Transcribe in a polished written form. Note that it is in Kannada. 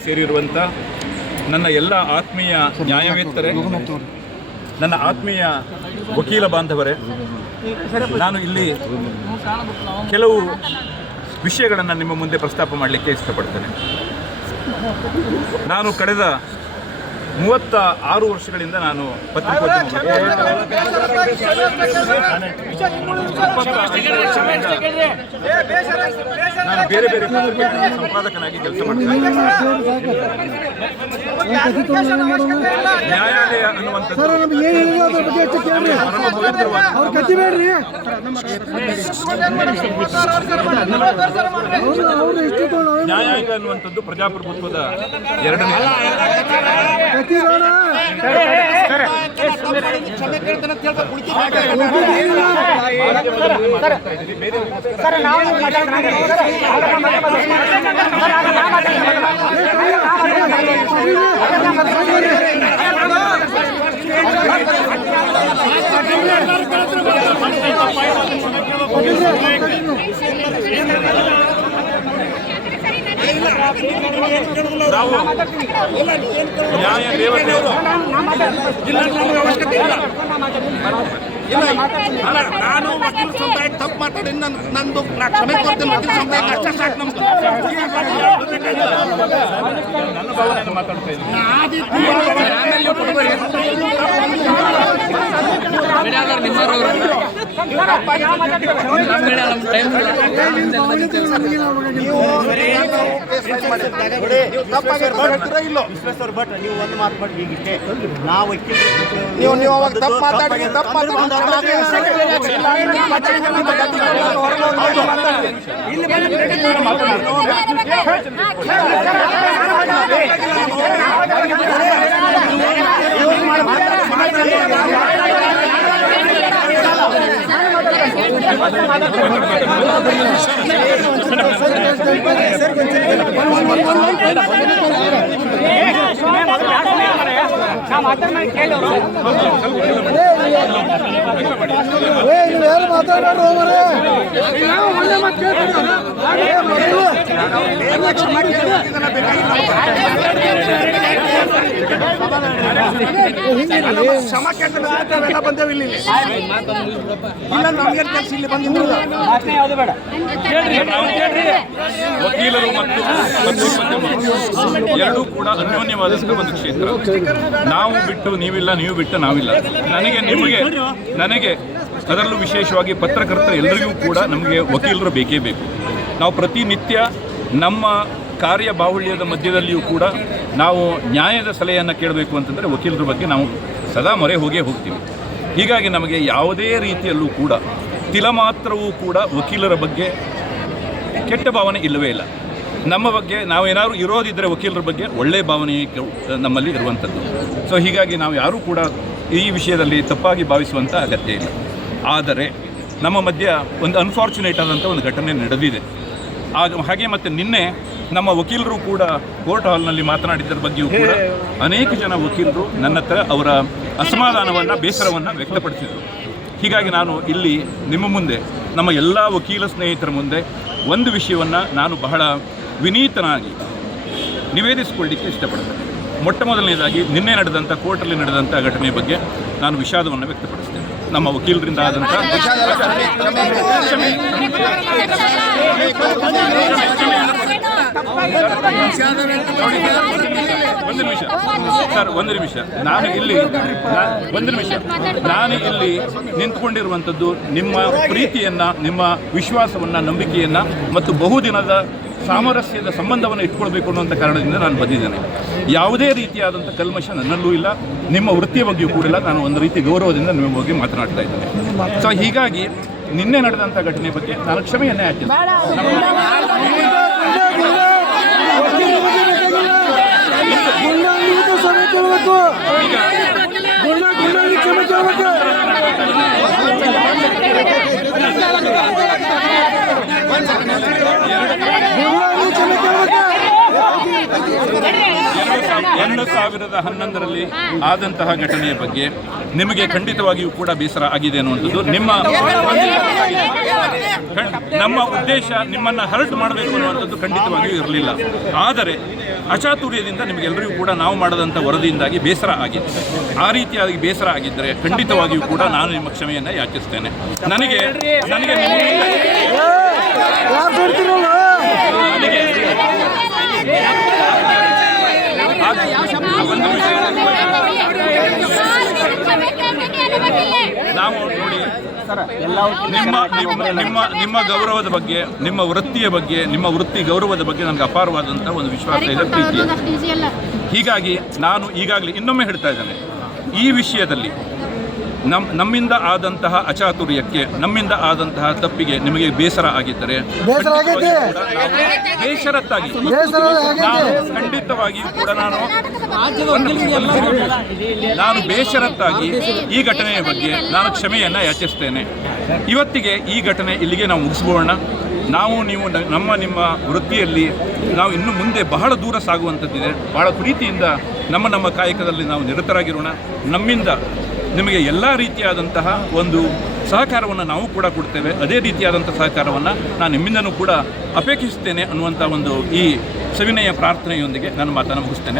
ಸೇರಿರುವಂಥ ನನ್ನ ಎಲ್ಲ ಆತ್ಮೀಯ ನ್ಯಾಯವೇತ್ತರೇ, ನನ್ನ ಆತ್ಮೀಯ ವಕೀಲ ಬಾಂಧವರೇ, ನಾನು ಇಲ್ಲಿ ಕೆಲವು ವಿಷಯಗಳನ್ನು ನಿಮ್ಮ ಮುಂದೆ ಪ್ರಸ್ತಾಪ ಮಾಡಲಿಕ್ಕೆ ಇಷ್ಟಪಡ್ತೇನೆ. ನಾನು ಕಳೆದ 36 ವರ್ಷಗಳಿಂದ ನಾನು ಪತ್ರಿಕೋದ್ಯಮ ನಾನು ಬೇರೆ ಬೇರೆ ಸಂಪಾದಕನಾಗಿ ಕೆಲಸ ಮಾಡ್ತೇನೆ. ನ್ಯಾಯಾಲಯ ಅನ್ನುವಂಥದ್ದು ನ್ಯಾಯಾಂಗ ಅನ್ನುವಂಥದ್ದು ಪ್ರಜಾಪ್ರಭುತ್ವದ ಎರಡನೇ ನಾವು ನ್ಯಾಯ ದೇವತೆಯವರು ನಾನು ವಕೀಲ ಸಮುದಾಯ ತಪ್ಪು ಮಾತಾಡಿ ನಂದು ಕ್ಷಮೆ ಕೊಡ್ತೇನೆ. ವಕೀಲ ಸಮುದಾಯ ಅಷ್ಟೇ ಸಾಕು. ನಮ್ಗೆ ನನ್ನ ಭಾವನೆಯನ್ನು ಮಾತಾಡ್ತಾ ಇದ್ದೀನಿ. ನೀವು ಒಂದು ಮಾತು ಮಾಡಿ ಹೀಗಿಷ್ಟೇ ನಾವು ನೀವು ಅವಾಗ ತಪ್ಪು ಮಾತಾಡಿ ಬಂದೇವೆ ಇಲ್ಲಿ ಇಲ್ಲ ನಮ್ಗೆ ಕೆಲಸ ಇಲ್ಲಿ ಬಂದಿದ್ರು. ವಕೀಲರು ಮತ್ತು ಪತ್ರಿಕೋದ್ಯಮ ಎರಡೂ ಕೂಡ ಅನ್ಯೋನ್ಯವಾದಂಥ ಒಂದು ಕ್ಷೇತ್ರ. ನಾವು ಬಿಟ್ಟು ನೀವಿಲ್ಲ, ನೀವು ಬಿಟ್ಟು ನಾವಿಲ್ಲ. ನನಗೆ ಅದರಲ್ಲೂ ವಿಶೇಷವಾಗಿ ಪತ್ರಕರ್ತರು ಎಲ್ಲರಿಗೂ ಕೂಡ ನಮಗೆ ವಕೀಲರು ಬೇಕೇ ಬೇಕು. ನಾವು ಪ್ರತಿನಿತ್ಯ ನಮ್ಮ ಕಾರ್ಯ ಬಾಹುಳ್ಯದ ಮಧ್ಯದಲ್ಲಿಯೂ ಕೂಡ ನಾವು ನ್ಯಾಯದ ಸಲಹೆಯನ್ನು ಕೇಳಬೇಕು ಅಂತಂದರೆ ವಕೀಲರ ಬಗ್ಗೆ ನಾವು ಸದಾ ಮೊರೆ ಹೋಗ್ತೀವಿ. ಹೀಗಾಗಿ ನಮಗೆ ಯಾವುದೇ ರೀತಿಯಲ್ಲೂ ಕೂಡ ತಿಲ ಮಾತ್ರವೂ ಕೂಡ ವಕೀಲರ ಬಗ್ಗೆ ಕೆಟ್ಟ ಭಾವನೆ ಇಲ್ಲವೇ ಇಲ್ಲ. ನಮ್ಮ ಬಗ್ಗೆ ನಾವೇನಾದ್ರು ಇರೋದಿದ್ದರೆ ವಕೀಲರ ಬಗ್ಗೆ ಒಳ್ಳೆಯ ಭಾವನೆ ನಮ್ಮಲ್ಲಿ ಇರುವಂಥದ್ದು. ಸೊ ಹೀಗಾಗಿ ನಾವು ಯಾರೂ ಕೂಡ ಈ ವಿಷಯದಲ್ಲಿ ತಪ್ಪಾಗಿ ಭಾವಿಸುವಂಥ ಅಗತ್ಯ ಇಲ್ಲ. ಆದರೆ ನಮ್ಮ ಮಧ್ಯ ಒಂದು ಅನ್ಫಾರ್ಚುನೇಟ್ ಆದಂಥ ಒಂದು ಘಟನೆ ನಡೆದಿದೆ. ಹಾಗೆ ಮತ್ತು ನಿನ್ನೆ ನಮ್ಮ ವಕೀಲರು ಕೂಡ ಕೋರ್ಟ್ ಹಾಲ್ನಲ್ಲಿ ಮಾತನಾಡಿದ್ದರ ಬಗ್ಗೆಯೂ ಕೂಡ ಅನೇಕ ಜನ ವಕೀಲರು ನನ್ನ ಹತ್ರ ಅವರ ಅಸಮಾಧಾನವನ್ನು, ಬೇಸರವನ್ನು ವ್ಯಕ್ತಪಡಿಸಿದರು. ಹೀಗಾಗಿ ನಾನು ಇಲ್ಲಿ ನಿಮ್ಮ ಮುಂದೆ, ನಮ್ಮ ಎಲ್ಲ ವಕೀಲ ಸ್ನೇಹಿತರ ಮುಂದೆ ಒಂದು ವಿಷಯವನ್ನು ನಾನು ಬಹಳ ವಿನೀತನಾಗಿ ನಿವೇದಿಸಿಕೊಳ್ಳಲಿಕ್ಕೆ ಇಷ್ಟಪಡ್ತೇನೆ. ಮೊಟ್ಟ ಮೊದಲನೇದಾಗಿ ನಿನ್ನೆ ನಡೆದಂಥ ಕೋರ್ಟಲ್ಲಿ ನಡೆದಂಥ ಘಟನೆಯ ಬಗ್ಗೆ ನಾನು ವಿಷಾದವನ್ನು ವ್ಯಕ್ತಪಡಿಸ್ತೇನೆ. ನಮ್ಮ ವಕೀಲರಿಂದ ಆದಂಥ ಒಂದು ನಿಮಿಷ ನಾನು ಇಲ್ಲಿ ನಿಂತ್ಕೊಂಡಿರುವಂಥದ್ದು ನಿಮ್ಮ ಪ್ರೀತಿಯನ್ನು, ನಿಮ್ಮ ವಿಶ್ವಾಸವನ್ನು, ನಂಬಿಕೆಯನ್ನು ಮತ್ತು ಬಹುದಿನದ ಸಾಮರಸ್ಯದ ಸಂಬಂಧವನ್ನು ಇಟ್ಕೊಳ್ಬೇಕು ಅನ್ನುವಂಥ ಕಾರಣದಿಂದ ನಾನು ಬಂದಿದ್ದೇನೆ. ಯಾವುದೇ ರೀತಿಯಾದಂಥ ಕಲ್ಮಶ ನನ್ನಲ್ಲೂ ಇಲ್ಲ, ನಿಮ್ಮ ವೃತ್ತಿಯ ಬಗ್ಗೆಯೂ ಕೂಡ ಇಲ್ಲ. ನಾನು ಒಂದು ರೀತಿ ಗೌರವದಿಂದ ನಿಮ್ಮ ಬಗ್ಗೆ ಮಾತನಾಡ್ತಾ ಇದ್ದೇನೆ. ಸೊ ಹೀಗಾಗಿ ನಿನ್ನೆ ನಡೆದಂಥ ಘಟನೆ ಬಗ್ಗೆ ನಾನು ಕ್ಷಮೆಯನ್ನೇ ಹಾಕಿದ್ದೆ. 2011ರಲ್ಲಿ ಆದಂತಹ ಘಟನೆಯ ಬಗ್ಗೆ ನಿಮಗೆ ಖಂಡಿತವಾಗಿಯೂ ಕೂಡ ಬೇಸರ ಆಗಿದೆ ಅನ್ನುವಂಥದ್ದು ನಮ್ಮ ಉದ್ದೇಶ ನಿಮ್ಮನ್ನು ಹರ್ಟ್ ಮಾಡಬೇಕು ಅನ್ನುವಂಥದ್ದು ಖಂಡಿತವಾಗಿಯೂ ಇರಲಿಲ್ಲ. ಆದರೆ ಅಚಾತುರ್ಯದಿಂದ ನಿಮಗೆಲ್ಲರಿಗೂ ಕೂಡ ನಾವು ಮಾಡದಂಥ ವರದಿಯಿಂದಾಗಿ ಬೇಸರ ಆಗಿದೆ. ಆ ರೀತಿಯಾಗಿ ಬೇಸರ ಆಗಿದ್ದರೆ ಖಂಡಿತವಾಗಿಯೂ ಕೂಡ ನಾನು ನಿಮ್ಮ ಕ್ಷಮೆಯನ್ನು ಯಾಚಿಸ್ತೇನೆ. ನನಗೆ ನಾವು ನೋಡಿ ನಿಮ್ಮ ಗೌರವದ ಬಗ್ಗೆ, ನಿಮ್ಮ ವೃತ್ತಿಯ ಬಗ್ಗೆ, ನಿಮ್ಮ ವೃತ್ತಿ ಗೌರವದ ಬಗ್ಗೆ ನನಗೆ ಅಪಾರವಾದಂಥ ಒಂದು ವಿಶ್ವಾಸ ಇದೆ, ಪ್ರೀತಿ ಇದೆ. ಹೀಗಾಗಿ ನಾನು ಈಗಾಗಲೇ ಇನ್ನೊಮ್ಮೆ ಹೇಳ್ತಾ ಇದ್ದೇನೆ, ಈ ವಿಷಯದಲ್ಲಿ ನಮ್ಮಿಂದ ಆದಂತಹ ಅಚಾತುರ್ಯಕ್ಕೆ, ನಮ್ಮಿಂದ ಆದಂತಹ ತಪ್ಪಿಗೆ ನಿಮಗೆ ಬೇಸರ ಆಗಿದ್ದರೆ ಬೇಸರತ್ತಾಗಿ ಖಂಡಿತವಾಗಿಯೂ ಕೂಡ ನಾನು ಬೇಸರತ್ತಾಗಿ ಈ ಘಟನೆಯ ಬಗ್ಗೆ ನಾನು ಕ್ಷಮೆಯನ್ನು ಯಾಚಿಸ್ತೇನೆ. ಇವತ್ತಿಗೆ ಈ ಘಟನೆ ಇಲ್ಲಿಗೆ ನಾವು ಮುಗಿಸ್ಬೋಣ. ನಾವು ನೀವು ನಿಮ್ಮ ವೃತ್ತಿಯಲ್ಲಿ ನಾವು ಇನ್ನು ಮುಂದೆ ಬಹಳ ದೂರ ಸಾಗುವಂಥದ್ದಿದೆ. ಬಹಳ ಪ್ರೀತಿಯಿಂದ ನಮ್ಮ ಕಾಯಕದಲ್ಲಿ ನಾವು ನಿರತರಾಗಿರೋಣ. ನಮ್ಮಿಂದ ನಿಮಗೆ ಎಲ್ಲ ರೀತಿಯಾದಂತಹ ಒಂದು ಸಹಕಾರವನ್ನು ನಾವು ಕೂಡ ಕೊಡ್ತೇವೆ. ಅದೇ ರೀತಿಯಾದಂಥ ಸಹಕಾರವನ್ನು ನಾನು ನಿಮ್ಮಿಂದನೂ ಕೂಡ ಅಪೇಕ್ಷಿಸ್ತೇನೆ ಅನ್ನುವಂಥ ಒಂದು ಈ ಸವಿನಯ ಪ್ರಾರ್ಥನೆಯೊಂದಿಗೆ ನಾನು ಮಾತನ್ನು ಮುಗಿಸ್ತೇನೆ.